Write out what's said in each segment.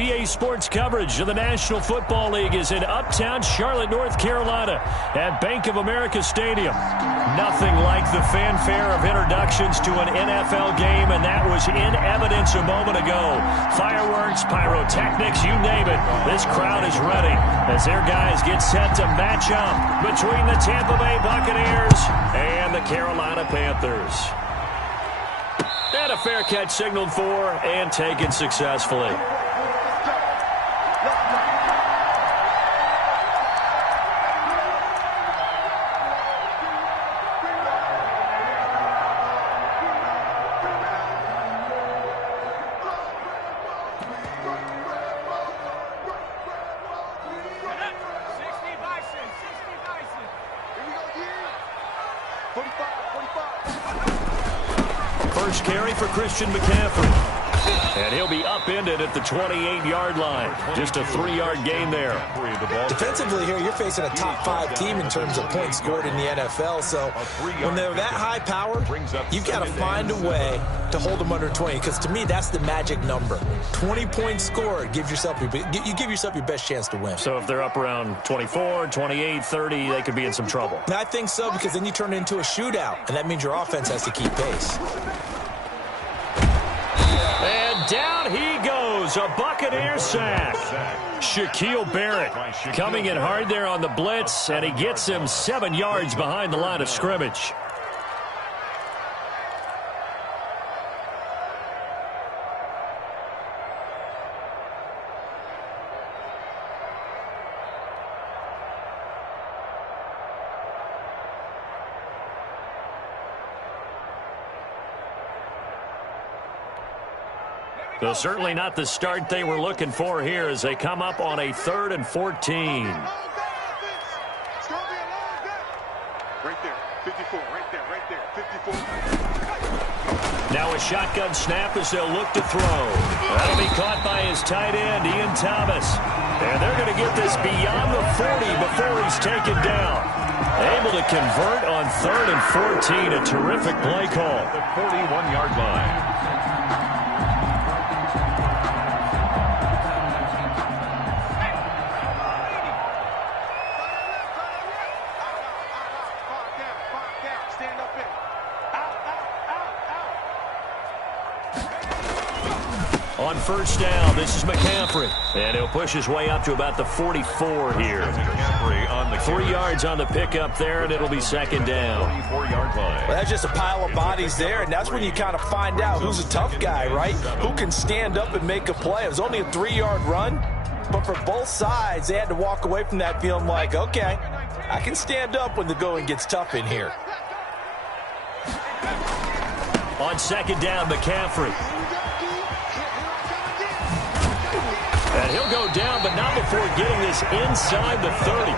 EA Sports coverage of the National Football League is in uptown Charlotte, North Carolina at Bank of America Stadium. Nothing like the fanfare of introductions to an NFL game, and that was in evidence a moment ago. Fireworks, pyrotechnics, you name it. This crowd is ready as their guys get set to match up between the Tampa Bay Buccaneers and the Carolina Panthers. And a fair catch signaled for and taken successfully. First carry for Christian McCaffrey. And he'll be upended at the 28-yard line. Just a 3-yard gain there. Defensively here, you're facing a top-5 team in terms of points scored in the NFL. So when they're that high-powered, you've got to find a way to hold them under 20. Because to me, that's the magic number. 20 points scored, you give yourself your best chance to win. So if they're up around 24, 28, 30, they could be in some trouble. And I think so, because then you turn it into a shootout, and that means your offense has to keep pace. And down he goes, a Buccaneer sack. Shaquille Barrett coming in hard there on the blitz, and he gets him 7 yards behind the line of scrimmage. So certainly not the start they were looking for here as they come up on a 3rd and 14. Right there, 54, right there, 54. Now a shotgun snap as they'll look to throw. That'll be caught by his tight end, Ian Thomas. And they're going to get this beyond the 40 before he's taken down. Able to convert on 3rd and 14, a terrific play call. The 41-yard line. On first down, this is McCaffrey. And he'll push his way up to about the 44 here. 3 yards on the pickup there, and it'll be 2nd down. 44-yard line. Well, that's just a pile of bodies there, and that's when you kind of find out who's a tough guy, right? Who can stand up and make a play. It was only a 3-yard run, but for both sides, they had to walk away from that feeling like, okay, I can stand up when the going gets tough in here. On 2nd down, McCaffrey. And he'll go down, but not before getting this inside the 30.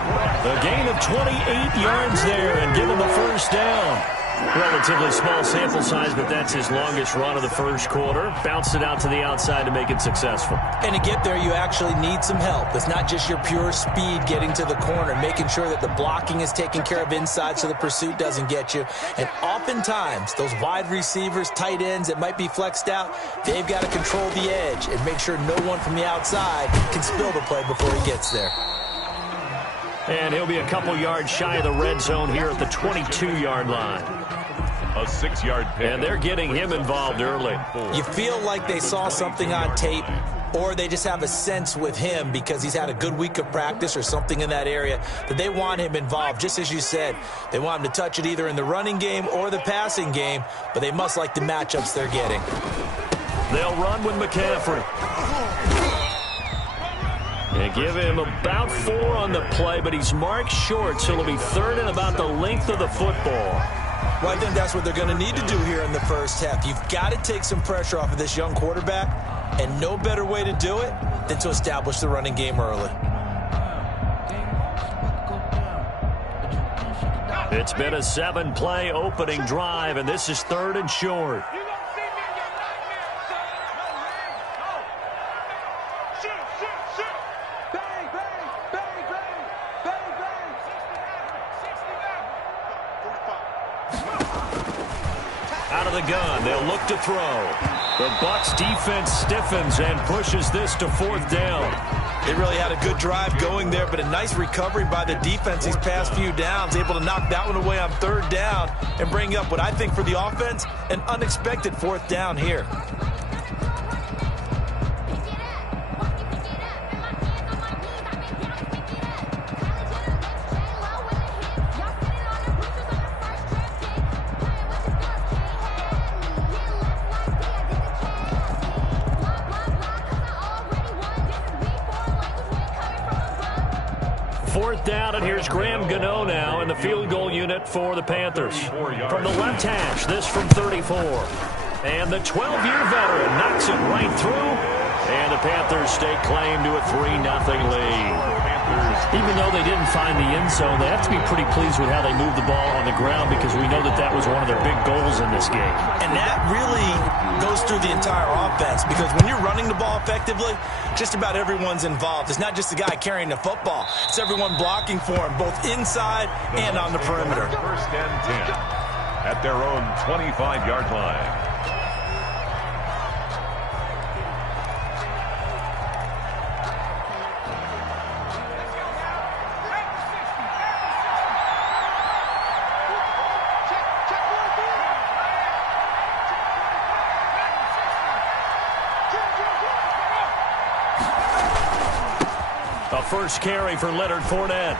A gain of 28 yards there and give him a first down. Relatively small sample size, but that's his longest run of the first quarter. Bounced it out to the outside to make it successful. And to get there, you actually need some help. It's not just your pure speed getting to the corner, making sure that the blocking is taken care of inside so the pursuit doesn't get you. And oftentimes, those wide receivers, tight ends that might be flexed out, they've got to control the edge and make sure no one from the outside can spill the play before he gets there. And he'll be a couple yards shy of the red zone here at the 22-yard line. A 6-yard pick. And they're getting him involved early. You feel like they saw something on tape, or they just have a sense with him because he's had a good week of practice or something in that area that they want him involved. Just as you said, they want him to touch it either in the running game or the passing game, but they must like the matchups they're getting. They'll run with McCaffrey. They give him about 4 on the play, but he's marked short, so it'll be 3rd and about the length of the football. Well, I think that's what they're going to need to do here in the first half. You've got to take some pressure off of this young quarterback, and no better way to do it than to establish the running game early. It's been a 7-play opening drive, and this is 3rd and short. Out of the gun, they'll look to throw. The Bucs defense stiffens and pushes this to 4th down. They really had a good drive going there, but a nice recovery by the defense these past few downs, able to knock that one away on 3rd down and bring up what I think for the offense, an unexpected 4th down here. Down, and here's Graham Gano now in the field goal unit for the Panthers. From the left hash, this from 34. And the 12-year veteran knocks it right through, and the Panthers stake claim to a 3-0 lead. Even though they didn't find the end zone, they have to be pretty pleased with how they moved the ball on the ground, because we know that that was one of their big goals in this game. And that really goes through the entire offense, because when you're running the ball effectively, just about everyone's involved. It's not just the guy carrying the football. It's everyone blocking for him, both inside and on the perimeter. 1st and 10 at their own 25-yard line. First carry for Leonard Fournette.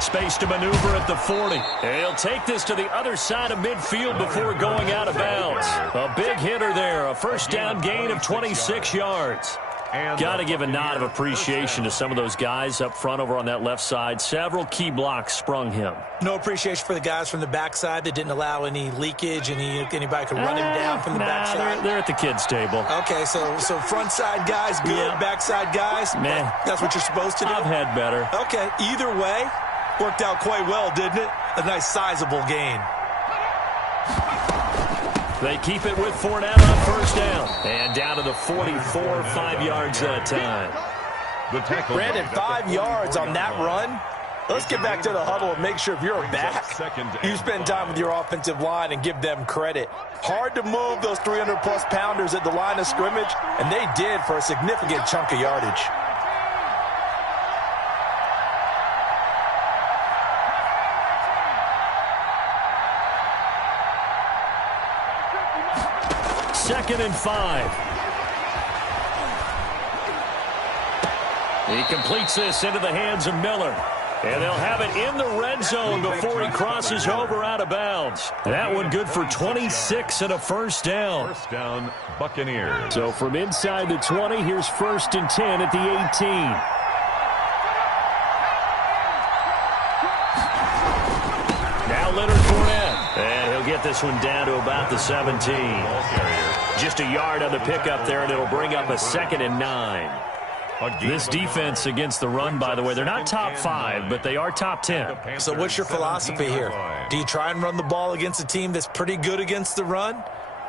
Space to maneuver at the 40. He'll take this to the other side of midfield before going out of bounds. A big hitter there. A 1st down gain of 26 yards. Got to give a nod of appreciation to some of those guys up front over on that left side. Several key blocks sprung him. No appreciation for the guys from the backside that didn't allow any leakage, and anybody could run him down from the backside. They're at the kids' table. Okay, so front side guys good, backside guys, meh. That's what you're supposed to do? I've had better. Okay, either way, worked out quite well, didn't it? A nice sizable gain. They keep it with Fournette on 1st down. And down to the 44, 5 yards that time. Brandon, 5 yards on that run. Let's get back to the huddle and make sure if you're back, you spend time with your offensive line and give them credit. Hard to move those 300-plus pounders at the line of scrimmage, and they did for a significant chunk of yardage. Second and 5. He completes this into the hands of Miller. And they'll have it in the red zone before he crosses over out of bounds. That one good for 26 and a 1st down. 1st down, Buccaneers. So from inside the 20, here's 1st and 10 at the 18. Now Leonard Fournette. And he'll get this one down to about the 17. Just a yard on the pickup there, and it'll bring up a 2nd and 9. This defense against the run, by the way, they're not top 5, but they are top 10. So what's your philosophy here? Do you try and run the ball against a team that's pretty good against the run?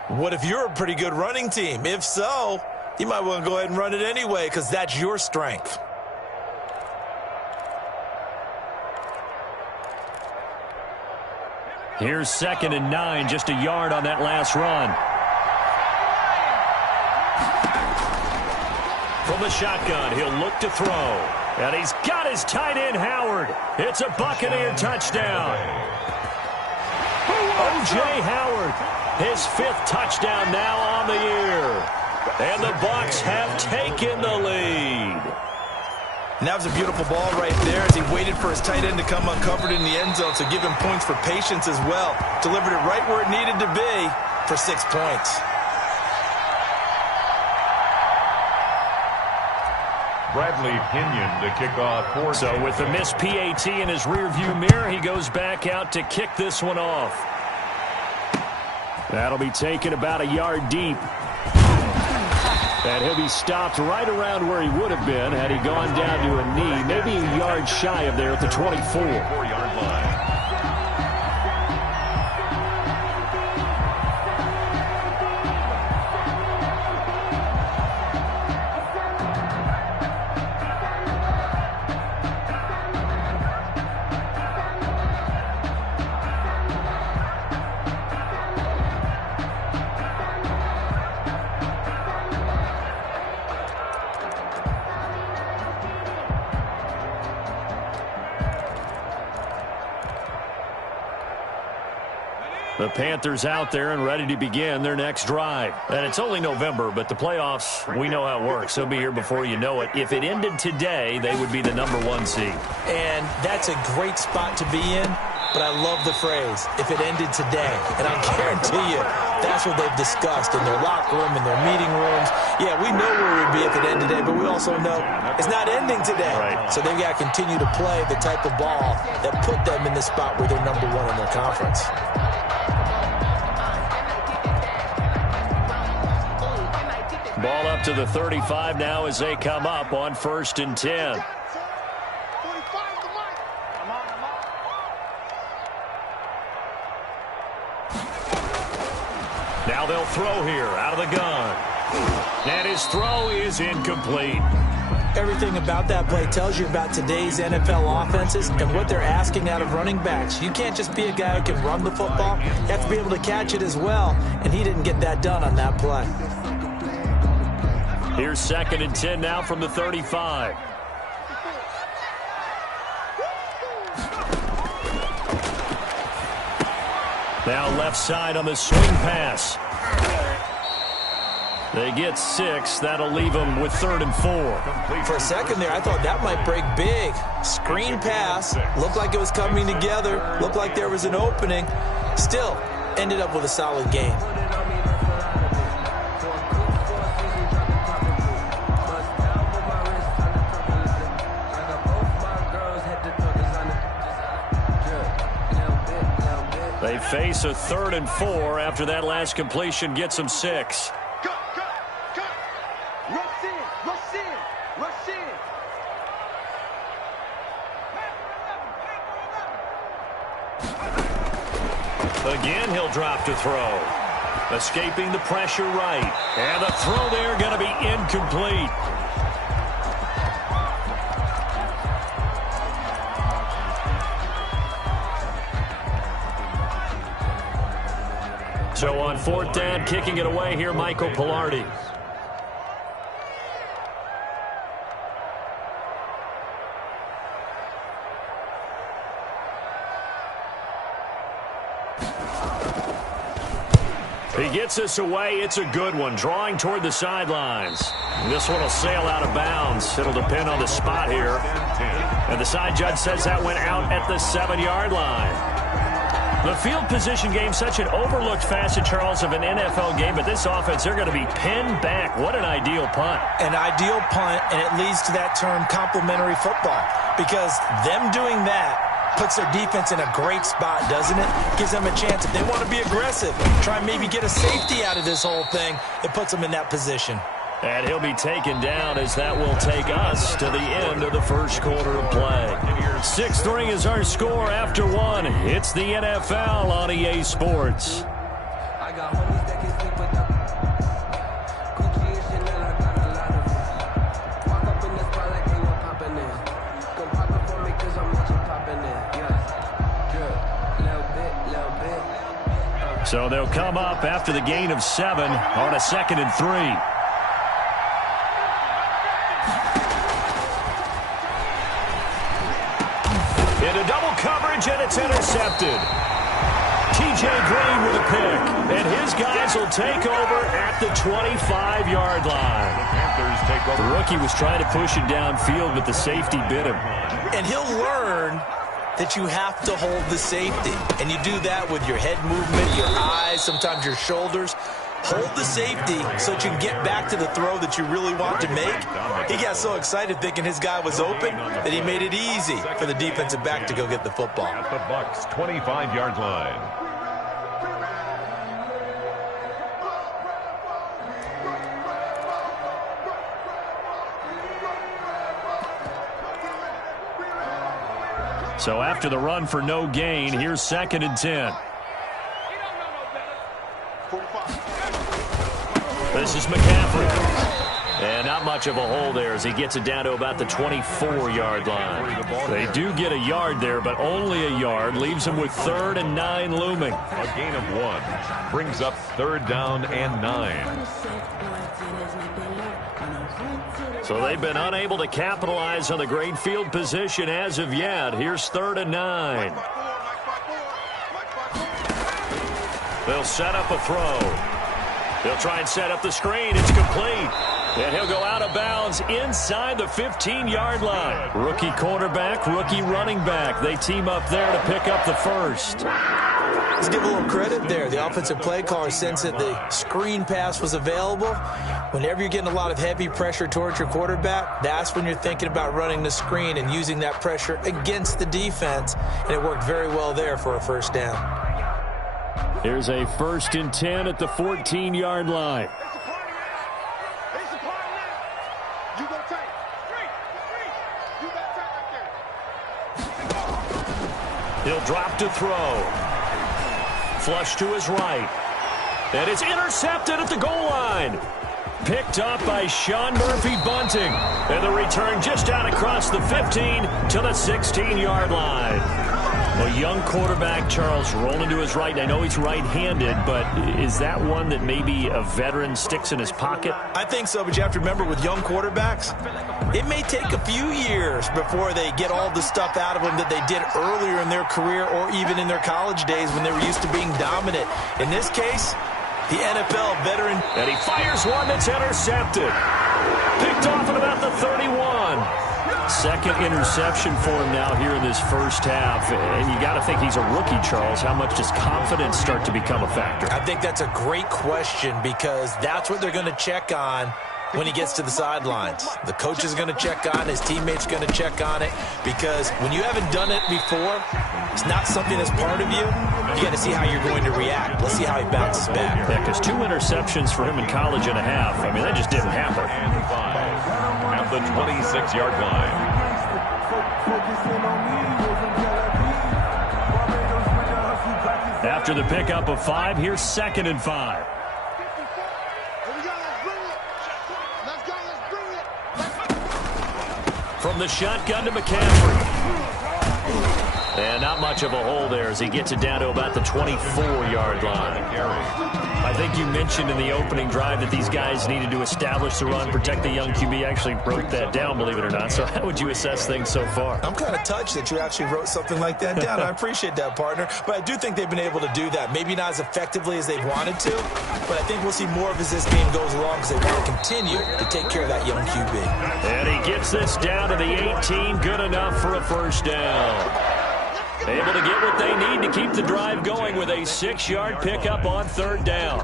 What if you're a pretty good running team? If so, you might want to go ahead and run it anyway, because that's your strength. Here's 2nd and 9, just a yard on that last run. From the shotgun, he'll look to throw. And he's got his tight end, Howard. It's a Buccaneer touchdown. O.J. Howard, his 5th touchdown now on the year. And the Bucs have taken the lead. And that was a beautiful ball right there as he waited for his tight end to come uncovered in the end zone, so give him points for patience as well. Delivered it right where it needed to be for 6 points. Bradley Pinion to kick off. So with the missed PAT in his rearview mirror, he goes back out to kick this one off. That'll be taken about a yard deep. And he'll be stopped right around where he would have been had he gone down to a knee, maybe a yard shy of there at the 24. 4-yard line. The Panthers out there and ready to begin their next drive. And it's only November, but the playoffs, we know how it works. They'll be here before you know it. If it ended today, they would be the #1 seed. And that's a great spot to be in, but I love the phrase, if it ended today. And I guarantee you, that's what they've discussed in their locker room, in their meeting rooms. Yeah, we know where we'd be if it ended today, but we also know it's not ending today. Right. So they've got to continue to play the type of ball that put them in the spot where they're #1 in their conference. Ball up to the 35 now as they come up on 1st and 10. Now they'll throw here out of the gun. And his throw is incomplete. Everything about that play tells you about today's NFL offenses and what they're asking out of running backs. You can't just be a guy who can run the football. You have to be able to catch it as well, and he didn't get that done on that play. Here's 2nd and 10 now from the 35. Now left side on the swing pass. They get 6. That'll leave them with 3rd and 4. For a second there, I thought that might break big. Screen pass. Looked like it was coming together. Looked like there was an opening. Still, ended up with a solid game. They face a 3rd and 4 after that last completion gets them 6. Again, he'll drop to throw. Escaping the pressure right. And the throw there going to be incomplete. So on 4th down, kicking it away here, Michael Pilardi. He gets this away. It's a good one. Drawing toward the sidelines. This one will sail out of bounds. It'll depend on the spot here. And the side judge says that went out at the 7-yard line. The field position game, such an overlooked facet, Charles, of an NFL game. But this offense, they're going to be pinned back. What an ideal punt. An ideal punt, and it leads to that term complementary football. Because them doing that puts their defense in a great spot, doesn't it? Gives them a chance. If they want to be aggressive, try and maybe get a safety out of this whole thing, it puts them in that position. And he'll be taken down as that will take us to the end of the first quarter of play. 6-3 is our score after 1. It's the NFL on EA Sports. So they'll come up after the gain of 7 on a 2nd and 3. Into double coverage, and it's intercepted. T.J. Green with a pick, and his guys will take over at the 25-yard line. The Panthers take over. The rookie was trying to push it downfield, but the safety bit him. And he'll learn that you have to hold the safety. And you do that with your head movement, your eyes, sometimes your shoulders. Hold the safety so that you can get back to the throw that you really want to make. He got so excited thinking his guy was open that he made it easy for the defensive back to go get the football. At the Bucs' 25-yard line. So after the run for no gain, here's 2nd and 10. This is McCaffrey. And not much of a hole there as he gets it down to about the 24-yard line. They do get a yard there, but only a yard. Leaves them with 3rd and 9 looming. A gain of 1 brings up 3rd down and 9. So they've been unable to capitalize on the great field position as of yet. Here's 3rd and 9. They'll set up a throw. They'll try and set up the screen. It's complete. And he'll go out of bounds inside the 15-yard line. Rookie quarterback, rookie running back. They team up there to pick up the first. Let's give a little credit there. The offensive play caller sensed that the screen pass was available. Whenever you're getting a lot of heavy pressure towards your quarterback, that's when you're thinking about running the screen and using that pressure against the defense. And it worked very well there for a first down. Here's a 1st and 10 at the 14-yard line. He'll drop to throw. Flush to his right. And it's intercepted at the goal line. Picked up by Sean Murphy-Bunting. And the return just out across the 15 to the 16-yard line. A young quarterback, Charles, rolling to his right. And I know he's right-handed, but is that one that maybe a veteran sticks in his pocket? I think so, but you have to remember with young quarterbacks, it may take a few years before they get all the stuff out of them that they did earlier in their career or even in their college days when they were used to being dominant. In this case, the NFL veteran. And he fires one that's intercepted. Picked off at about the 31. Second interception for him now here in this first half. And you got to think he's a rookie, Charles. How much does confidence start to become a factor? I think that's a great question because that's what they're going to check on when he gets to the sidelines. The coach is going to check on it. His teammates going to check on it because when you haven't done it before, it's not something that's part of you. You got to see how you're going to react. Let's see how he bounces back. Yeah, because 2 interceptions for him in college and a half. I mean, that just didn't happen. And 5 at the 26-yard line. After the pickup of 5, here's 2nd and 5. From the shotgun to McCaffrey. And not much of a hole there as he gets it down to about the 24-yard line. I think you mentioned in the opening drive that these guys needed to establish the run, protect the young QB. Actually wrote that down, believe it or not. So how would you assess things so far? I'm kind of touched that you actually wrote something like that down. I appreciate that, partner. But I do think they've been able to do that. Maybe not as effectively as they've wanted to, but I think we'll see more of as this game goes along because they want to continue to take care of that young QB. And he gets this down to the 18. Good enough for a first down. Able to get what they need to keep the drive going with a 6-yard pickup on 3rd down.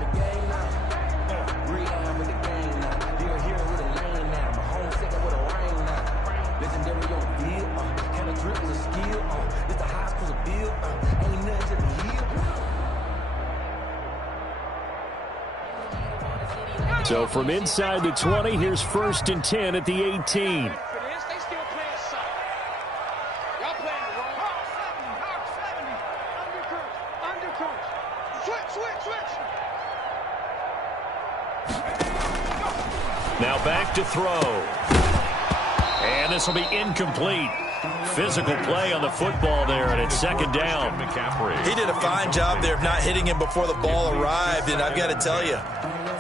So from inside the 20, here's 1st and 10 at the 18. Now back to throw. And this will be incomplete. Physical play on the football there, and it's 2nd down. He did a fine job there of not hitting him before the ball arrived, and I've got to tell you,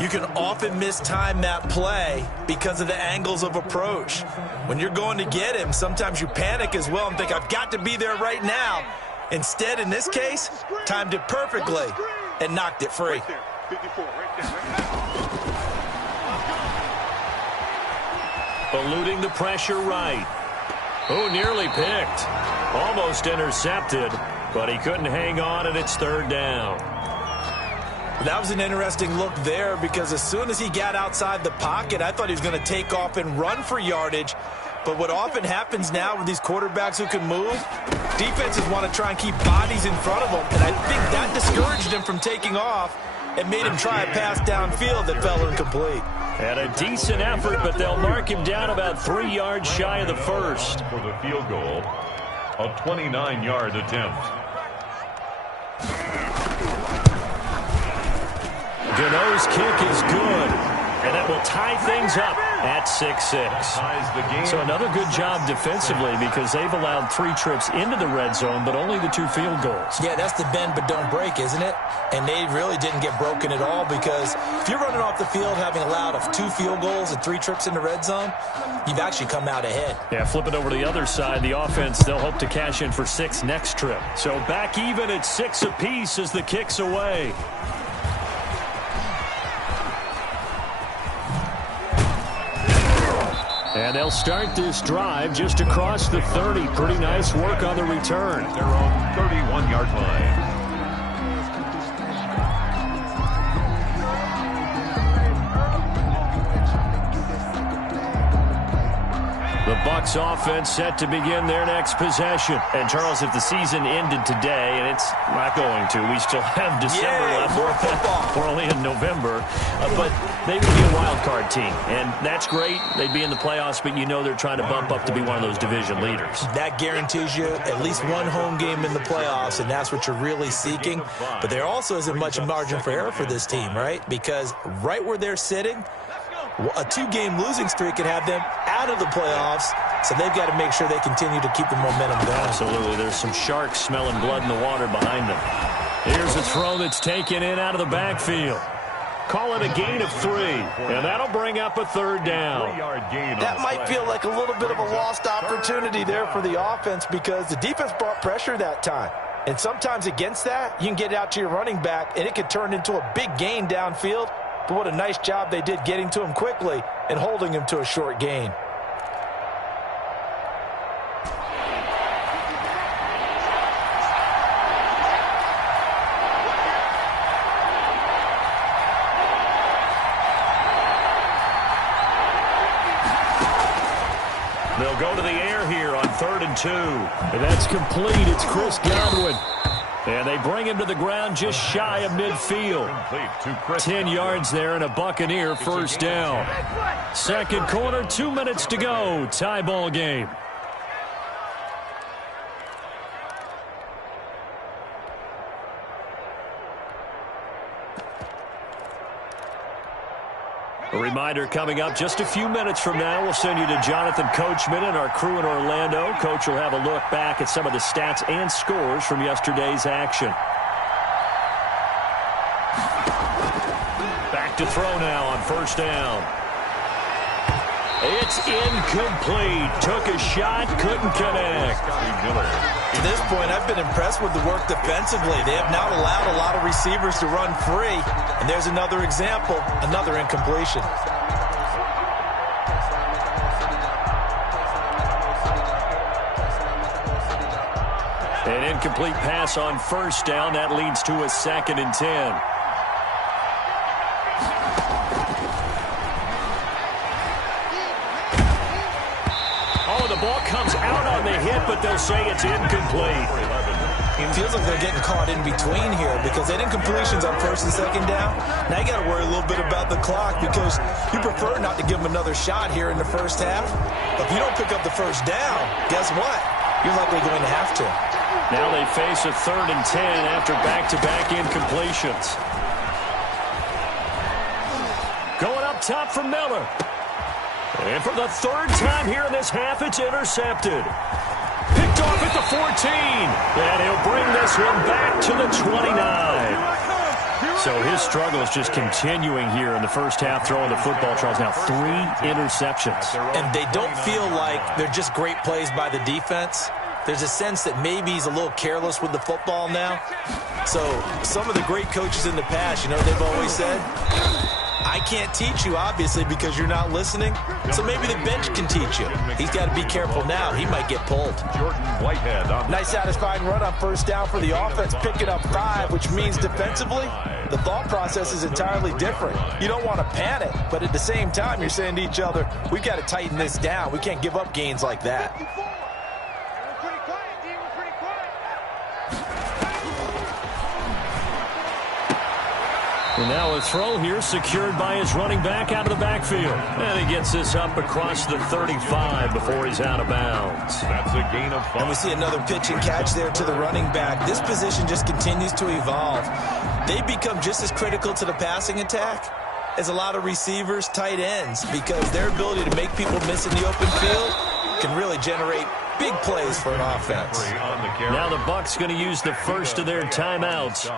you can often mistime that play because of the angles of approach. When you're going to get him, sometimes you panic as well and think, I've got to be there right now. Instead, in this case, timed it perfectly and knocked it free. Right there, 54, right there. Eluding the pressure right. Oh, nearly picked. Almost intercepted, but he couldn't hang on, and it's 3rd down. That was an interesting look there because as soon as he got outside the pocket, I thought he was going to take off and run for yardage. But what often happens now with these quarterbacks who can move, defenses want to try and keep bodies in front of them. And I think that discouraged him from taking off and made him try a pass downfield that fell incomplete. And a decent effort, but they'll mark him down about 3 yards shy of the first. For the field goal, a 29-yard attempt. Gano's kick is good, and that will tie things up. at 6-6. So another good job defensively because they've allowed 3 trips into the red zone, but only the 2 field goals. Yeah, that's the bend but don't break, isn't it? And they really didn't get broken at all because if you're running off the field having allowed 2 field goals and 3 trips in the red zone, you've actually come out ahead. Yeah, flip it over to the other side. The offense, they'll hope to cash in for 6 next trip. So back even at 6 apiece as the kick's away. And they'll start this drive just across the 30. Pretty nice work on the return. Their own 31-yard line. The Bucs offense set to begin their next possession. And, Charles, if the season ended today, and it's not going to, we still have December left. More football. We're only in November. But they would be a wild card team. And that's great. They'd be in the playoffs, but you know they're trying to bump up to be one of those division leaders. That guarantees you at least one home game in the playoffs, and that's what you're really seeking. But there also isn't much margin for error for this team, right? Because right where they're sitting, a 2-game losing streak could have them out of the playoffs, so they've got to make sure they continue to keep the momentum going. Absolutely. There's some sharks smelling blood in the water behind them. Here's a throw that's taken in out of the backfield. Call it a gain of 3, and that'll bring up a 3rd down. That might feel like a little bit of a lost opportunity there for the offense because the defense brought pressure that time. And sometimes against that, you can get out to your running back, and it could turn into a big gain downfield. But what a nice job they did getting to him quickly and holding him to a short gain. They'll go to the air here on 3rd and 2. And that's complete. It's Chris Godwin. And they bring him to the ground just shy of midfield. 10 yards there and a Buccaneer first down. Second quarter, 2 minutes to go. Tie ball game. A reminder coming up just a few minutes from now. We'll send you to Jonathan Coachman and our crew in Orlando. Coach will have a look back at some of the stats and scores from yesterday's action. Back to throw now on first down. It's incomplete. Took a shot, couldn't connect. To this point, I've been impressed with the work defensively. They have not allowed a lot of receivers to run free. And there's another example, another incompletion. An incomplete pass on first down. That leads to a 2nd and 10. The ball comes out on the hit, but they'll say it's incomplete. It feels like they're getting caught in between here because they had incompletions on 1st and 2nd down. Now you got to worry a little bit about the clock because you prefer not to give them another shot here in the first half. But if you don't pick up the first down, guess what? You're likely going to have to. Now they face a 3rd and 10 after back-to-back incompletions. Going up top for Miller. And for the 3rd time here in this half, it's intercepted. Picked off at the 14. And he'll bring this one back to the 29. So his struggle is just continuing here in the first half, throwing the football, Charles. Now 3 interceptions. And they don't feel like they're just great plays by the defense. There's a sense that maybe he's a little careless with the football now. So some of the great coaches in the past, you know, they've always said, I can't teach you, obviously, because you're not listening. So maybe the bench can teach you. He's got to be careful now. He might get pulled. Nice satisfying run on first down for the offense, picking up 5, which means defensively, the thought process is entirely different. You don't want to panic, but at the same time, you're saying to each other, we've got to tighten this down. We can't give up gains like that. And now a throw here secured by his running back out of the backfield. And he gets this up across the 35 before he's out of bounds. That's a gain of 5. And we see another pitch and catch there to the running back. This position just continues to evolve. They become just as critical to the passing attack is a lot of receivers, tight ends, because their ability to make people miss in the open field can really generate big plays for an offense. Now the Bucs going to use the first of their timeouts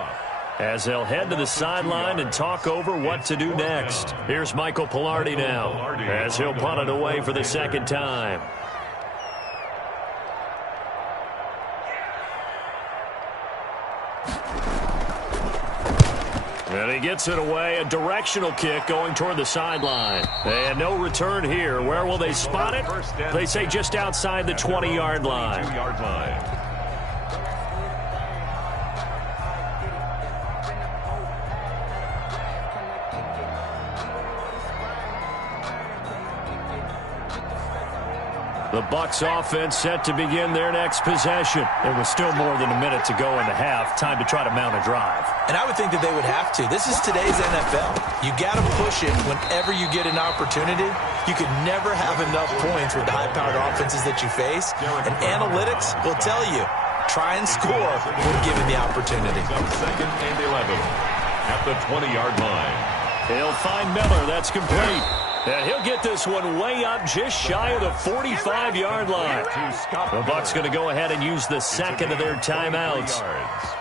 as they'll head to the sideline and talk over what to do next. Here's Michael Pilardi now as he'll punt it away for the second time. And he gets it away, a directional kick going toward the sideline. And no return here. Where will they spot it? They say just outside the 20-yard line. The Bucs offense set to begin their next possession. There was still more than a minute to go in the half. Time to try to mount a drive. And I would think that they would have to. This is today's NFL. You got to push it whenever you get an opportunity. You could never have enough points with the high-powered offenses that you face. And analytics will tell you, try and score when given the opportunity. Second and 11 at the 20-yard line. He'll find Miller. That's complete. And he'll get this one way up just shy of the 45-yard line. The Bucs going to go ahead and use the second of their timeouts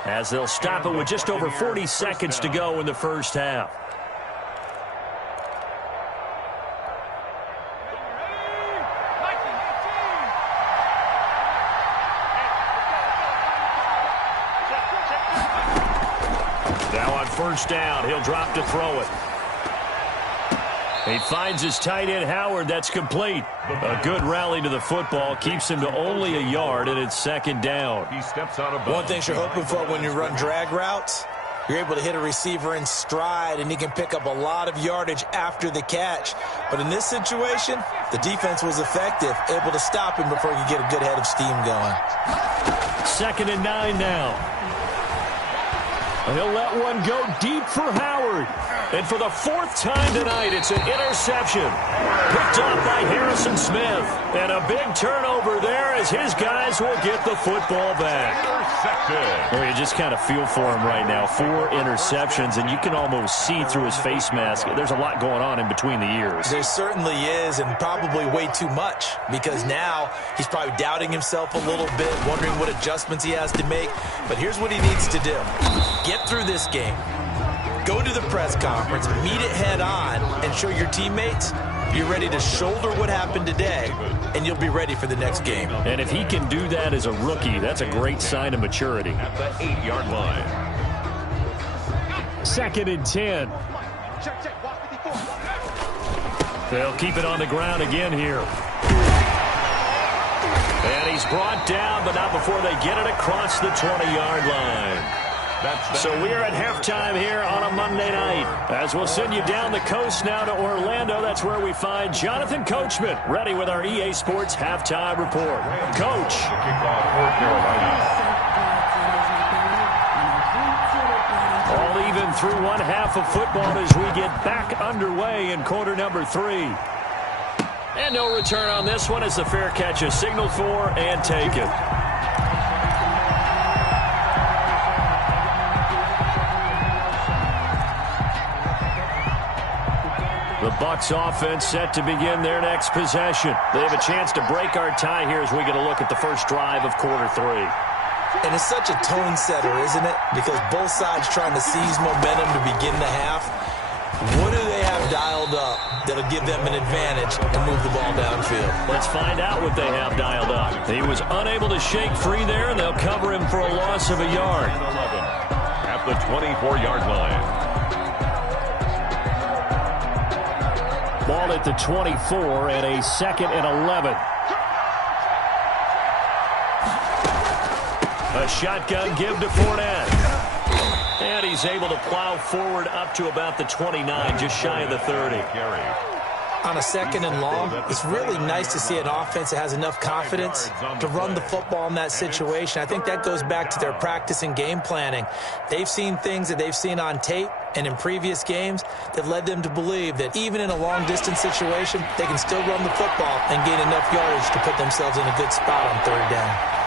as they'll stop it with just over 40 seconds to go in the first half. Now on first down, he'll drop to throw it. He finds his tight end, Howard. That's complete. A good rally to the football. Keeps him to only a yard, and it's second down. He steps out of bounds. One thing you're hoping for when you run drag routes, you're able to hit a receiver in stride, and he can pick up a lot of yardage after the catch. But in this situation, the defense was effective, able to stop him before he could get a good head of steam going. 2nd and 9 now. He'll let one go deep for Howard. And for the 4th time tonight, it's an interception. Picked up by Harrison Smith. And a big turnover there as his guys will get the football back. Well, you just kind of feel for him right now. 4 interceptions, and you can almost see through his face mask. There's a lot going on in between the ears. There certainly is, and probably way too much, because now he's probably doubting himself a little bit, wondering what adjustments he has to make. But here's what he needs to do. Get through this game. Go to the press conference, meet it head on, and show your teammates you're ready to shoulder what happened today, and you'll be ready for the next game. And if he can do that as a rookie, that's a great sign of maturity. At the 8-yard line. 2nd and 10. They'll keep it on the ground again here. And he's brought down, but not before they get it across the 20-yard line. So we're at halftime here on a Monday night. As we'll send you down the coast now to Orlando, that's where we find Jonathan Coachman, ready with our EA Sports halftime report. Coach. All even through one half of football as we get back underway in quarter number 3. And no return on this one as the fair catch is signaled for and taken. The Bucs offense set to begin their next possession. They have a chance to break our tie here as we get a look at the first drive of quarter 3. And it's such a tone setter, isn't it? Because both sides trying to seize momentum to begin the half. What do they have dialed up that'll give them an advantage to move the ball downfield? Let's find out what they have dialed up. He was unable to shake free there, and they'll cover him for a loss of a yard. At the 24-yard line. Ball at the 24 and a 2nd and 11. A shotgun give to Fournette. And he's able to plow forward up to about the 29, just shy of the 30. On a 2nd and long, it's really nice to see an offense that has enough confidence to run the football in that situation. I think that goes back to their practice and game planning. They've seen things that they've seen on tape and in previous games that led them to believe that even in a long-distance situation, they can still run the football and gain enough yardage to put themselves in a good spot on 3rd down.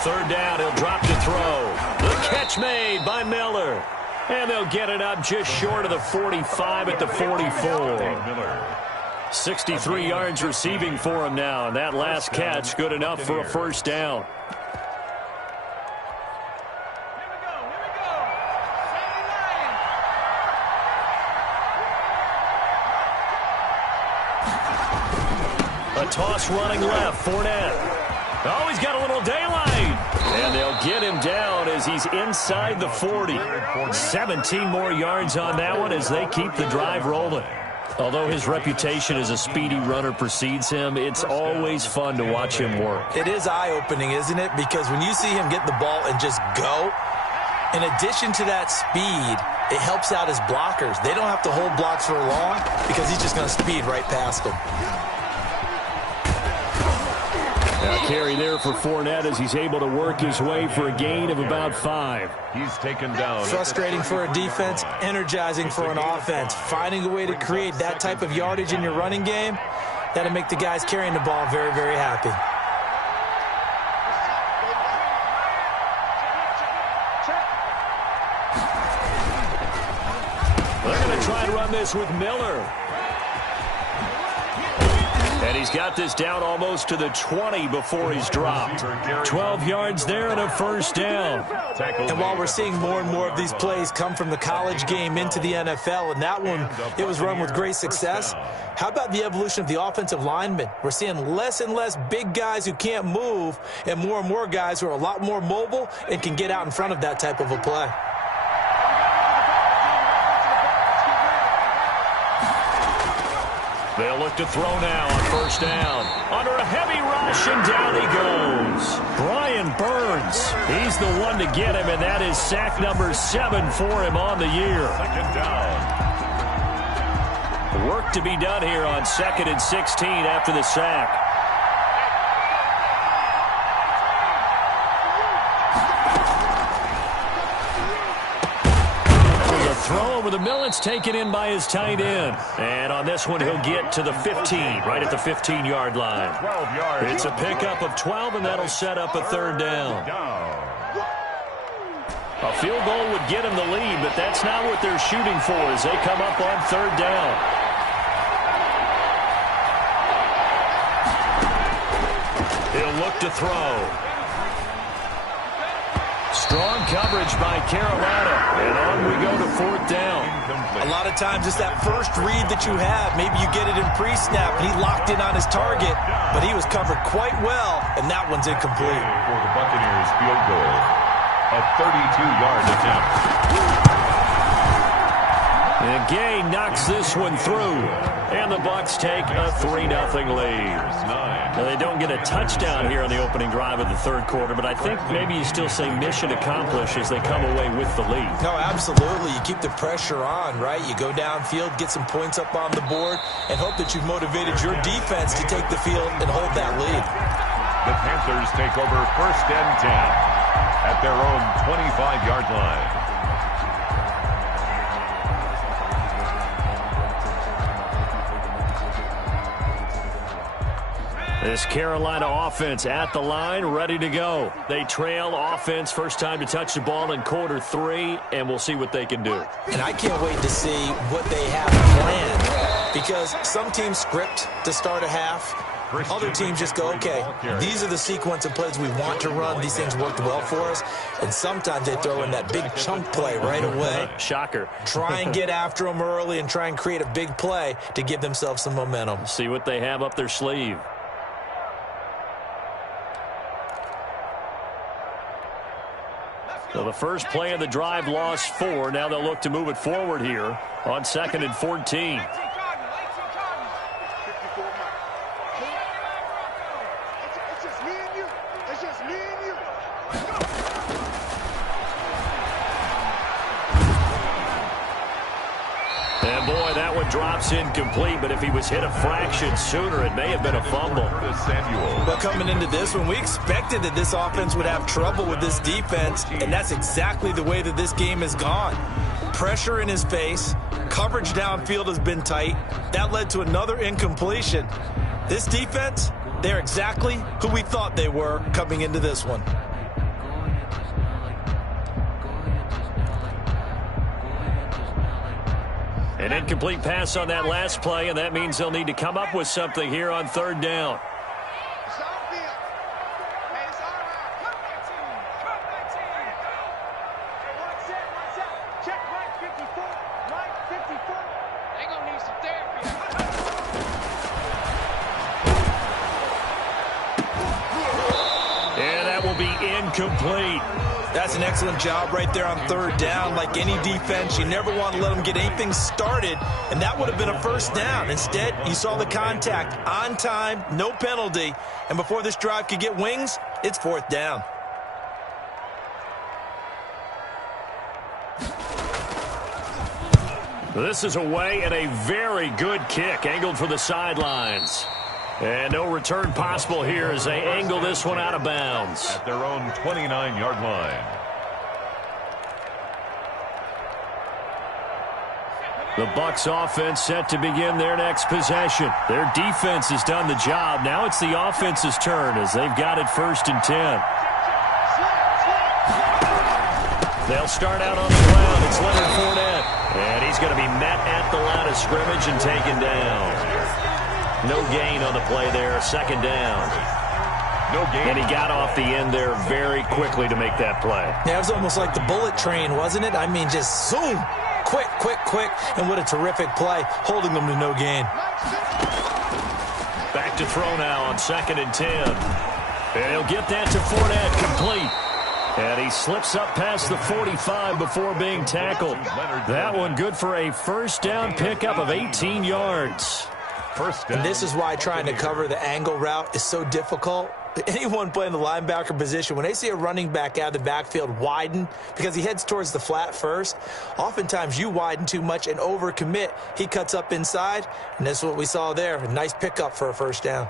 third down, he'll drop to throw. The catch made by Miller. And they'll get it up just short of the 45 at the 44. 63 yards receiving for him now, and that last catch good enough for a first down. A toss running left, Fournette. Oh, he's got a little daylight. And they'll get him down as he's inside the 40. 17 more yards on that one as they keep the drive rolling. Although his reputation as a speedy runner precedes him, it's always fun to watch him work. It is eye-opening, isn't it? Because when you see him get the ball and just go, in addition to that speed, it helps out his blockers. They don't have to hold blocks for long because he's just going to speed right past them. Now carry there for Fournette as he's able to work his way for a gain of about 5. He's taken down. Frustrating for a defense, energizing for an offense. Finding a way to create that type of yardage in your running game, that'll make the guys carrying the ball very, very happy. They're going to try to run this with Miller. And he's got this down almost to the 20 before he's dropped. 12 yards there and a first down. And while we're seeing more and more of these plays come from the college game into the NFL, and that one, it was run with great success, how about the evolution of the offensive linemen? We're seeing less and less big guys who can't move and more guys who are a lot more mobile and can get out in front of that type of a play. They'll look to throw now on first down. Under a heavy rush, and down he goes. Brian Burns, he's the one to get him, and that is sack number 7 for him on the year. Second down. Work to be done here on 2nd and 16 after the sack. Throw over the middle. It's taken in by his tight end. And on this one, he'll get to the 15, right at the 15-yard line. 12 yards. It's a pickup of 12, and that'll set up a third down. A field goal would get him the lead, but that's not what they're shooting for as they come up on third down. He'll look to throw. Strong coverage by Carolina, and on we go to fourth down. A lot of times it's that first read that you have. Maybe you get it in pre-snap, and he locked in on his target, but he was covered quite well, and that one's incomplete. For the Buccaneers field goal, a 32-yard attempt. And Gay knocks this one through, and the Bucs take a 3-0 lead. Now, they don't get a touchdown here on the opening drive of the third quarter, but I think maybe you still say mission accomplished as they come away with the lead. No, absolutely. You keep the pressure on, right? You go downfield, get some points up on the board, and hope that you've motivated your defense to take the field and hold that lead. The Panthers take over 1st and 10 at their own 25-yard line. This Carolina offense at the line, ready to go. They trail offense, first time to touch the ball in quarter 3, and we'll see what they can do. And I can't wait to see what they have planned, because some teams script to start a half. Other teams just go, okay, these are the sequence of plays we want to run. These things worked well for us. And sometimes they throw in that big chunk play right away. Shocker. Try and get after them early and try and create a big play to give themselves some momentum. See what they have up their sleeve. So the first play of the drive lost 4. Now they'll look to move it forward here on 2nd and 14. And boy, that one drops incomplete, but if he was hit a fraction sooner, it may have been a fumble. But coming into this one, we expected that this offense would have trouble with this defense, and that's exactly the way that this game has gone. Pressure in his face, coverage downfield has been tight. That led to another incompletion. This defense, they're exactly who we thought they were coming into this one. An incomplete pass on that last play, and that means they'll need to come up with something here on third down. And that will be incomplete. That's an excellent job right there on third down. Like any defense, you never want to let them get anything started, and that would have been a first down. Instead, you saw the contact on time, no penalty, and before this drive could get wings, it's fourth down. This is away and a very good kick, angled for the sidelines. And no return possible here as they angle this one out of bounds. At their own 29-yard line. The Bucs offense set to begin their next possession. Their defense has done the job. Now it's the offense's turn as they've got it 1st and 10. They'll start out on the ground. It's Leonard Fournette. And he's going to be met at the line of scrimmage and taken down. No gain on the play there. 2nd down. No gain. And he got off the end there very quickly to make that play. Yeah, it was almost like the bullet train, wasn't it? I mean, just zoom. Quick, quick, quick. And what a terrific play, holding them to no gain. Back to throw now on 2nd and 10. And he'll get that to Fournette, complete. And he slips up past the 45 before being tackled. That one good for a first down pickup of 18 yards. And this is why trying to cover the angle route is so difficult. Anyone playing the linebacker position, when they see a running back out of the backfield widen because he heads towards the flat first, oftentimes you widen too much and overcommit. He cuts up inside, and that's what we saw there. A nice pickup for a first down.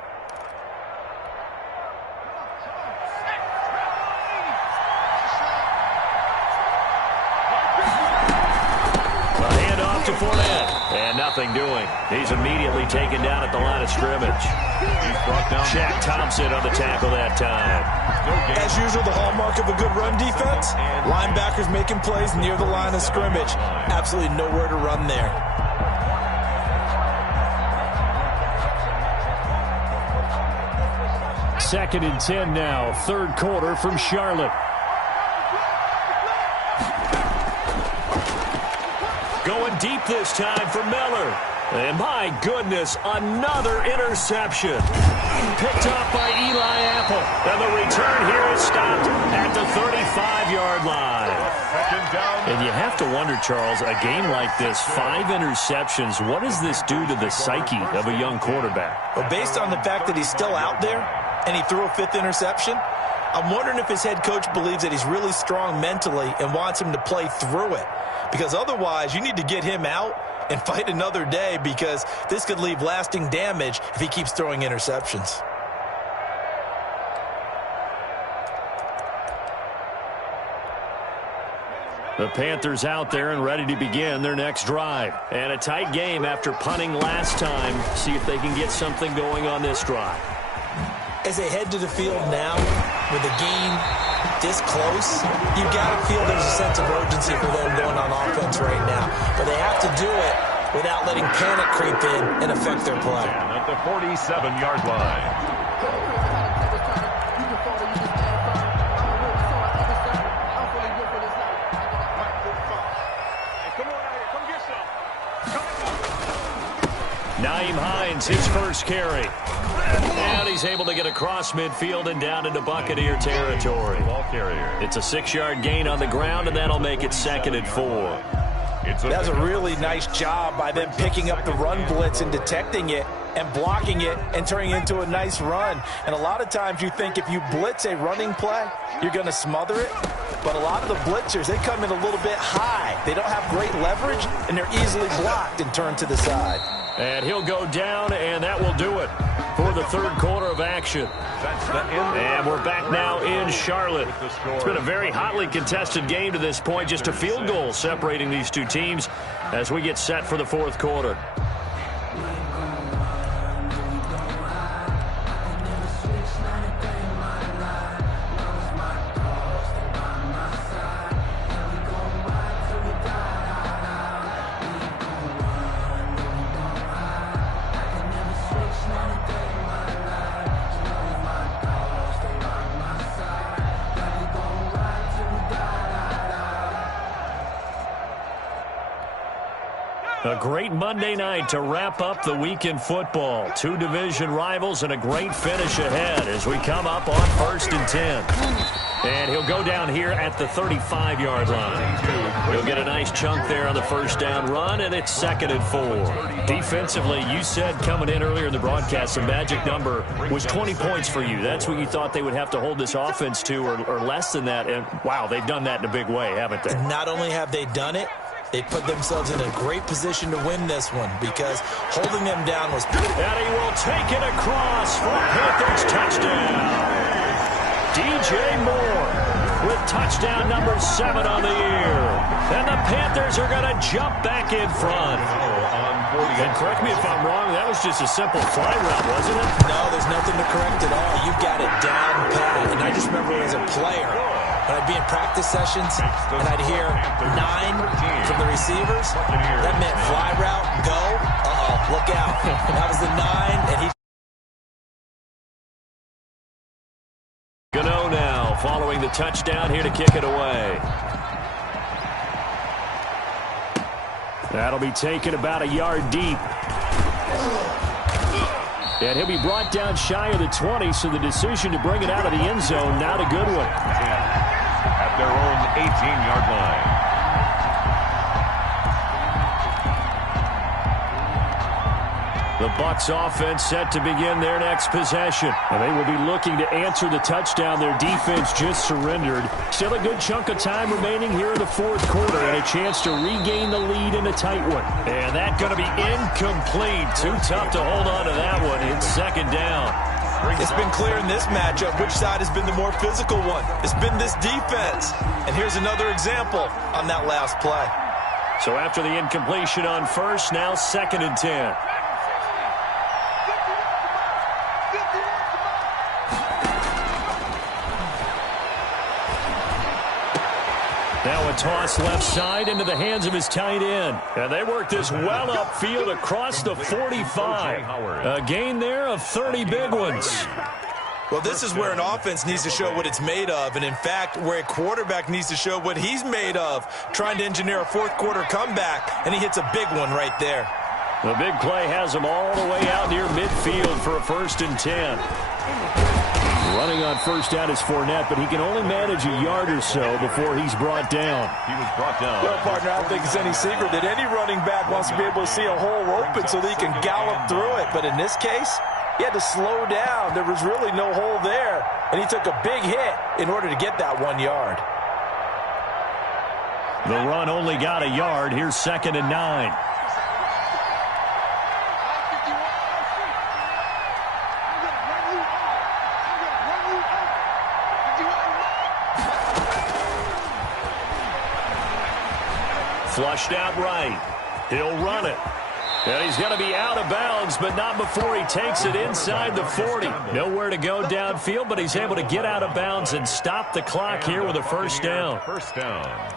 To Fournette, and nothing doing. He's immediately taken down at the line of scrimmage. He's brought down Shaq Thompson on the tackle that time. As usual, the hallmark of a good run defense, linebackers making plays near the line of scrimmage. Absolutely nowhere to run there. Second and 10 now, 3rd quarter from Charlotte. Going deep this time for Miller. And my goodness, another interception. Picked off by Eli Apple. And the return here is stopped at the 35-yard line. And you have to wonder, Charles, a game like this, 5 interceptions, what does this do to the psyche of a young quarterback? Well, based on the fact that he's still out there and he threw a 5th interception, I'm wondering if his head coach believes that he's really strong mentally and wants him to play through it. Because otherwise, you need to get him out and fight another day, because this could leave lasting damage if he keeps throwing interceptions. The Panthers out there and ready to begin their next drive. And a tight game after punting last time. See if they can get something going on this drive. As they head to the field now, with the game this close, you've got to feel there's a sense of urgency for them going on offense right now. But they have to do it without letting panic creep in and affect their play. At the 47-yard line. Nyheim Hines, his first carry. And he's able to get across midfield and down into Buccaneer territory. Ball carrier. It's a 6-yard gain on the ground, and that'll make it 2nd and 4. That's a really nice job by them picking up the run blitz and detecting it and blocking it and turning it into a nice run. And a lot of times you think if you blitz a running play, you're going to smother it. But a lot of the blitzers, they come in a little bit high. They don't have great leverage, and they're easily blocked and turned to the side. And he'll go down, and that will do it for the 3rd quarter of action. And we're back now in Charlotte. It's been a very hotly contested game to this point. Just a field goal separating these two teams as we get set for the 4th quarter. A great Monday night to wrap up the weekend football. Two division rivals and a great finish ahead as we come up on 1st and 10. And he'll go down here at the 35-yard line. He'll get a nice chunk there on the first down run, and it's 2nd and 4. Defensively, you said coming in earlier in the broadcast, the magic number was 20 points for you. That's what you thought they would have to hold this offense to, or less than that. And, wow, they've done that in a big way, haven't they? Not only have they done it, they put themselves in a great position to win this one because holding them down was... And he will take it across for a Panthers touchdown. DJ Moore with touchdown number 7 on the year. And the Panthers are going to jump back in front. And correct me if I'm wrong, that was just a simple fly route, wasn't it? No, there's nothing to correct at all. You've got it down pat. And I just remember as a player, when I'd be in practice sessions and I'd hear 9 from the receivers, that meant fly route, go, look out. That was the 9, and he... Gano now following the touchdown here to kick it away. That'll be taken about a yard deep. And he'll be brought down shy of the 20, so the decision to bring it out of the end zone, not a good one. At their own 18-yard line. The Bucs offense set to begin their next possession. And they will be looking to answer the touchdown their defense just surrendered. Still a good chunk of time remaining here in the 4th quarter and a chance to regain the lead in a tight one. And that's going to be incomplete. Too tough to hold on to that one. It's 2nd down. It's been clear in this matchup which side has been the more physical one. It's been this defense. And here's another example on that last play. So after the incompletion on first, now 2nd and 10. Now a toss left side into the hands of his tight end. And they work this well upfield across the 45. A gain there of 30 big ones. Well, this is where an offense needs to show what it's made of. And, in fact, where a quarterback needs to show what he's made of, trying to engineer a 4th quarter comeback. And he hits a big one right there. The big play has him all the way out near midfield for a 1st and 10. Running on first down is Fournette, but he can only manage a yard or so before he's brought down. He was brought down. Well, partner, I don't think it's any secret that any running back wants to be able to see a hole open so that he can gallop through it. But in this case, he had to slow down. There was really no hole there, and he took a big hit in order to get that 1 yard. The run only got a yard. Here's 2nd and 9. Flushed out right. He'll run it. And he's going to be out of bounds, but not before he takes it inside the 40. Nowhere to go downfield, but he's able to get out of bounds and stop the clock here with a first down. First down.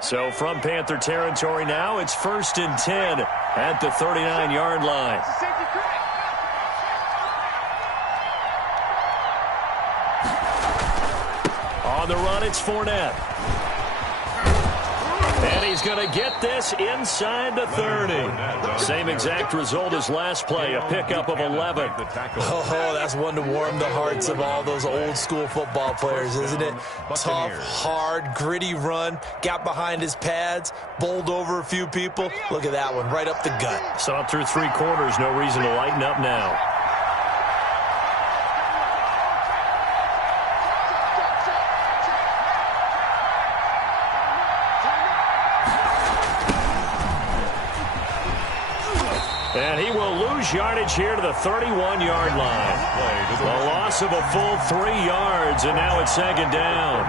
So from Panther territory now, it's 1st and 10 at the 39-yard line. On the run, it's Fournette. And he's going to get this inside the 30. Same exact result as last play, a pickup of 11. Oh, that's one to warm the hearts of all those old-school football players, isn't it? Tough, hard, gritty run, got behind his pads, bowled over a few people. Look at that one, right up the gut. Saw it through 3 quarters, no reason to lighten up now. And he will lose yardage here to the 31-yard line. A loss of a full 3 yards, and now it's 2nd down.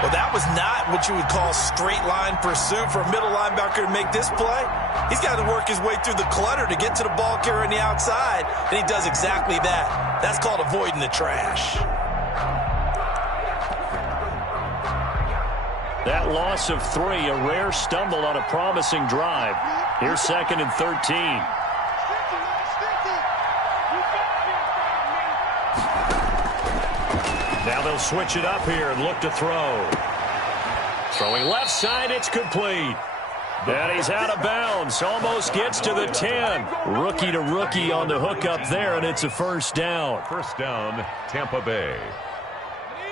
Well, that was not what you would call straight line pursuit for a middle linebacker to make this play. He's got to work his way through the clutter to get to the ball carrier on the outside, and he does exactly that. That's called avoiding the trash. That loss of 3, a rare stumble on a promising drive. Here's 2nd and 13. They'll switch it up here and look to throw. Throwing left side, it's complete. And he's out of bounds. Almost gets to the 10. Rookie to rookie on the hook up there, and it's a first down. First down, Tampa Bay.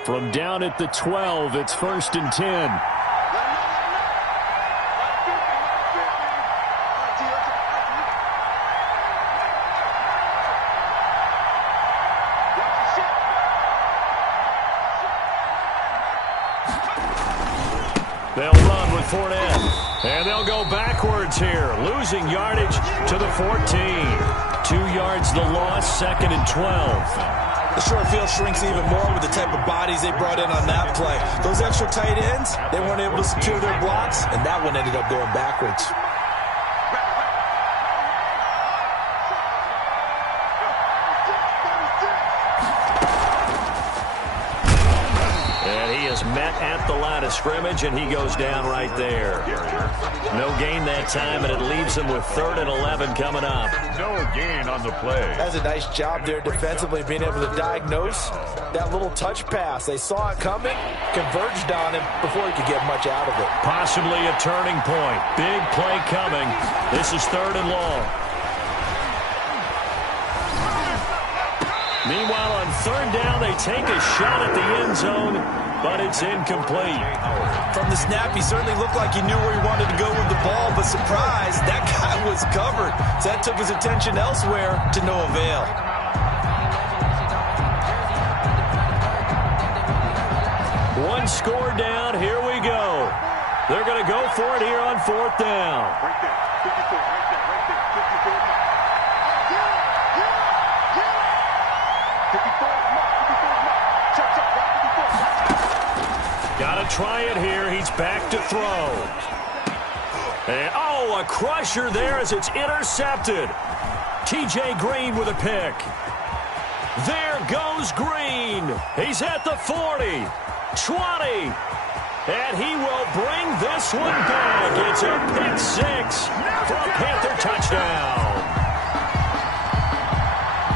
From down at the 12, it's 1st and 10. They'll run with Fournette. And they'll go backwards here, losing yardage to the 14. 2 yards the loss, 2nd and 12. The short field shrinks even more with the type of bodies they brought in on that play. Those extra tight ends, they weren't able to secure their blocks, and that one ended up going backwards. And he is met at the line of scrimmage, and he goes down right there. No gain that time, and it leaves him with 3rd and 11 coming up. No gain on the play. That's a nice job there defensively, being able to diagnose that little touch pass. They saw it coming, converged on him before he could get much out of it. Possibly a turning point. Big play coming. This is 3rd and long. Meanwhile, on 3rd down, they take a shot at the end zone, but it's incomplete. From the snap, he certainly looked like he knew where he wanted to go with the ball, but surprise, that guy was covered. So that took his attention elsewhere to no avail. One score down, here we go. They're going to go for it here on 4th down. Right there, 54, right there, 54. 54, chop, chop, 54. Got to try it here. He's back to throw. And, a crusher there as it's intercepted. T.J. Green with a pick. There goes Green. He's at the 40, 20, and he will bring this one back. It's a pick 6 for a Panther touchdown.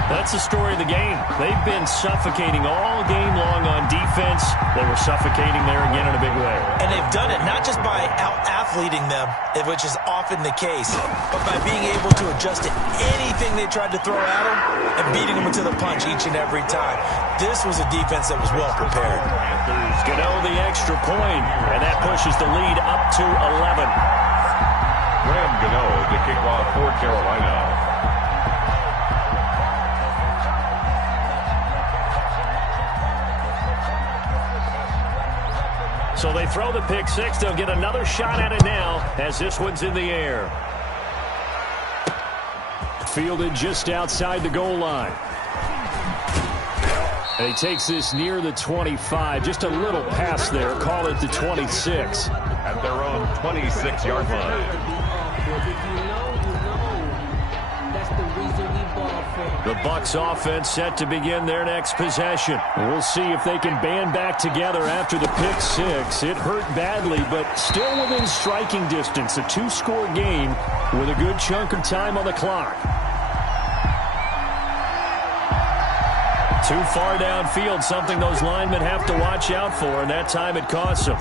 That's the story of the game. They've been suffocating all game long on defense. They were suffocating there again in a big way. And they've done it not just by out-athleting them, which is often the case, but by being able to adjust to anything they tried to throw at them and beating them into the punch each and every time. This was a defense that was well prepared. Gano the extra point, and that pushes the lead up to 11. Graham Gano to kick off for Carolina. So they throw the pick 6. They'll get another shot at it now as this one's in the air. Fielded just outside the goal line. And he takes this near the 25. Just a little pass there. Call it the 26. At their own 26-yard line. The Bucs offense set to begin their next possession. We'll see if they can band back together after the pick 6. It hurt badly, but still within striking distance. A 2-score game with a good chunk of time on the clock. Too far downfield, something those linemen have to watch out for, and that time it costs them.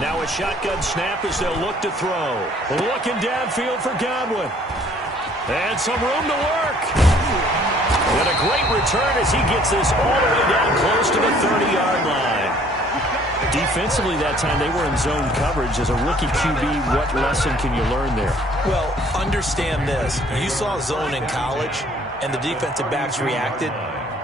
Now a shotgun snap as they'll look to throw. Looking downfield for Godwin. And some room to work. And a great return as he gets this all the way down close to the 30-yard line. Defensively that time they were in zone coverage. As a rookie QB, what lesson can you learn there? Well, understand this. You saw zone in college, and the defensive backs reacted,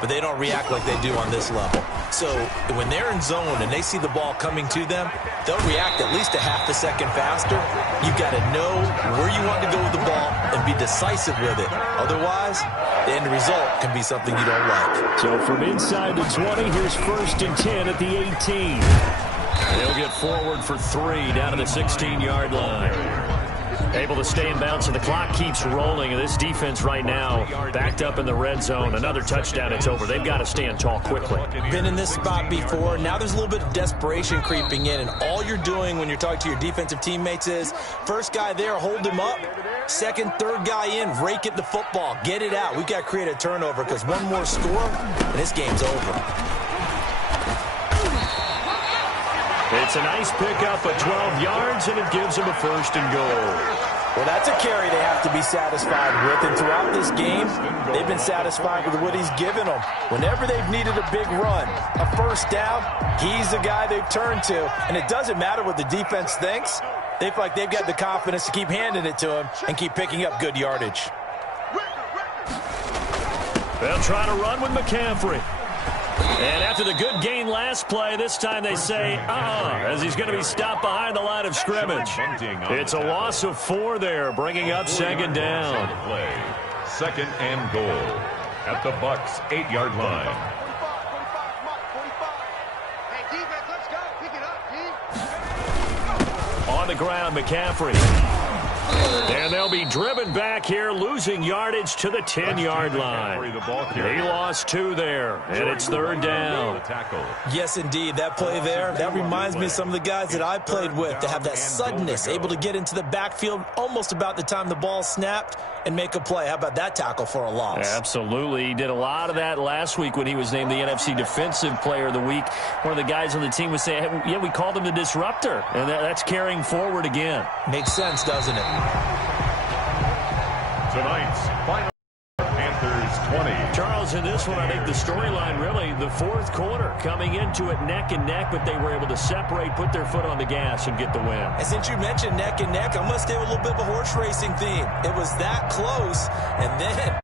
but they don't react like they do on this level. So when they're in zone and they see the ball coming to them, they'll react at least a half a second faster. You've got to know where you want to go with the ball and be decisive with it. Otherwise, the end result can be something you don't like. So from inside the 20, here's 1st and 10 at the 18. And they'll get forward for 3 down to the 16-yard line. Able to stay in bounds, so the clock keeps rolling. And this defense right now backed up in the red zone. Another touchdown, it's over. They've got to stand tall quickly. Been in this spot before. Now there's a little bit of desperation creeping in, and all you're doing when you're talking to your defensive teammates is first guy there, hold him up. Second, third guy in, rake at the football. Get it out. We've got to create a turnover because one more score, and this game's over. It's a nice pickup of 12 yards, and it gives them a first and goal. Well, that's a carry they have to be satisfied with, and throughout this game, they've been satisfied with what he's given them. Whenever they've needed a big run, a first down, he's the guy they've turned to, and it doesn't matter what the defense thinks. They feel like they've got the confidence to keep handing it to him and keep picking up good yardage. They'll try to run with McCaffrey. And after the good gain last play, this time they say, as he's going to be stopped behind the line of scrimmage. It's a loss of 4 there, bringing up second down. Second and goal at the Bucs' 8-yard line. Hey, defense, let's go. Pick it up, D. On the ground, McCaffrey. And they'll be driven back here, losing yardage to the 10-yard line. He lost 2 there, and it's third down. Yes, indeed. That play there, that reminds me of some of the guys that I played with to have that suddenness, able to get into the backfield almost about the time the ball snapped and make a play. How about that tackle for a loss? Absolutely. He did a lot of that last week when he was named the NFC Defensive Player of the Week. One of the guys on the team was saying, hey, yeah, we called him the disruptor, and that's carrying forward again. Makes sense, doesn't it? Tonight's final, Panthers 20. Charles, in this one, I think the storyline really, the fourth quarter, coming into it neck and neck, but they were able to separate, put their foot on the gas, and get the win. And since you mentioned neck and neck, I'm going to stay with a little bit of a horse racing theme. It was that close, and then